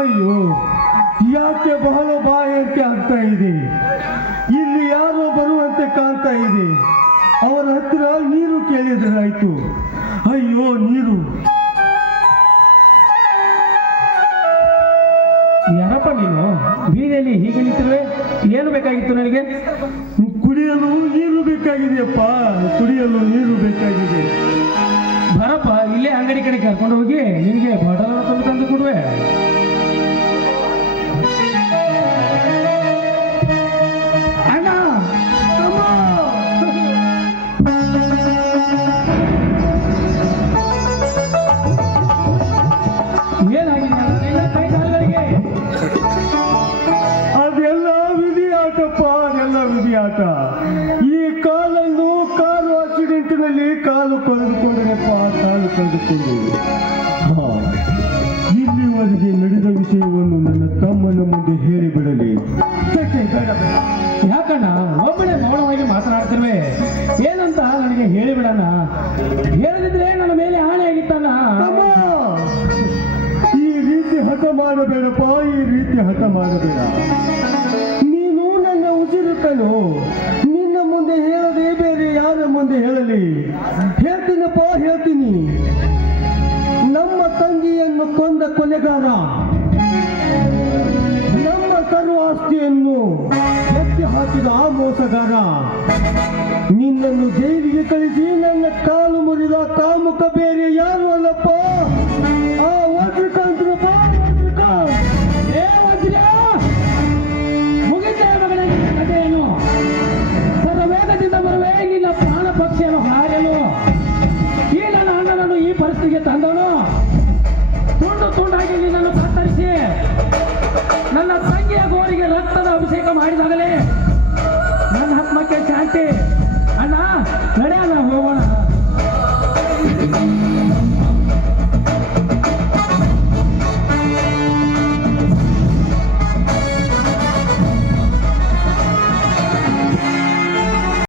ಅಯ್ಯೋ, ಯಾಕೆ ಬಹಳ ಬಾಯಾರಿಕೆ ಆಗ್ತಾ ಇದೆ. ಇಲ್ಲಿ ಯಾರೋ ಬರುವಂತೆ ಕಾಣ್ತಾ ಇದೆ. ಅವರ ಹತ್ರ ನೀರು ಕೇಳಿದ್ರಾಯ್ತು. ಅಯ್ಯೋ, ನೀರು. ಯಾರಪ್ಪ ನೀನು ಬೀದಿಯಲ್ಲಿ ಹೀಗೆ ನಿಂತಿರುವೆ? ಏನು ಬೇಕಾಗಿತ್ತು ನನಗೆ? ಕುಡಿಯಲು ನೀರು ಬೇಕಾಗಿದೆಯಪ್ಪ, ಕುಡಿಯಲು ನೀರು ಬೇಕಾಗಿದೆ. ಬರಪ್ಪ, ಇಲ್ಲೇ ಅಂಗಡಿ ಕಡೆ ಕರ್ಕೊಂಡು ಹೋಗಿ ನಿನಗೆ ಬಾಟಲ್ ತಂದು ಕೊಡುವೆ. ಅದೆಲ್ಲ ವಿಧಿಯಾಟಪ್ಪ, ಅದೆಲ್ಲ ವಿಧಿಯಾಟ. ಈ ಕಾಲನ್ನು ಕಾರು ಆಕ್ಸಿಡೆಂಟ್ನಲ್ಲಿ ಕಾಲು ಕಳೆದುಕೊಂಡರಪ್ಪ, ಕಾಲು ಕಳೆದುಕೊಂಡು. ಇಲ್ಲಿವರೆಗೆ ನಡೆದ ವಿಷಯವನ್ನು ನನ್ನ ತಮ್ಮನ ಮುಂದೆ ಹೇಳಿಬಿಡಲಿ. ಯಾಕಣ್ಣ ಒಬ್ಬನೇ ಮೌನವಾಗಿ ಮಾತನಾಡ್ತಿರುವೆ? ಏನಂತ ನನಗೆ ಹೇಳಿಬಿಡಣ್ಣ. ಹೇಳದಿದ್ರೆ ನನ್ನ ಮೇಲೆ ಆಣೆ ಆಗಿತ್ತಣ್ಣ. ಈ ರೀತಿ ಹಠ ಮಾಡಬೇಡಪ್ಪ, ಈ ರೀತಿ ಹಠ ಮಾಡಬೇಡ. ನೀನು ನನ್ನ ಉಸಿರುತ್ತನು. ನಿನ್ನ ಮುಂದೆ ಹೇಳದೆ ಬೇರೆ ಯಾರ ಮುಂದೆ ಹೇಳಲಿ? ಹೇಳ್ತೀನಪ್ಪ, ಹೇಳ್ತೀನಿ. ನಮ್ಮ ತಂಗಿಯನ್ನು ಕೊಂದ ಕೊಲೆಗಾರ, ನಮ್ಮ ಸರ್ವ ಆಸ್ತಿಯನ್ನು ಎತ್ತಿ ಹಾಕಿದ ಆ ಮೋಸಗಾರ, ನಿನ್ನನ್ನು ಜೈಲಿಗೆ ಕಳಿಸಿ ನನ್ನ ಕಾಲು ಮುರಿದ ಕಾಮುಕ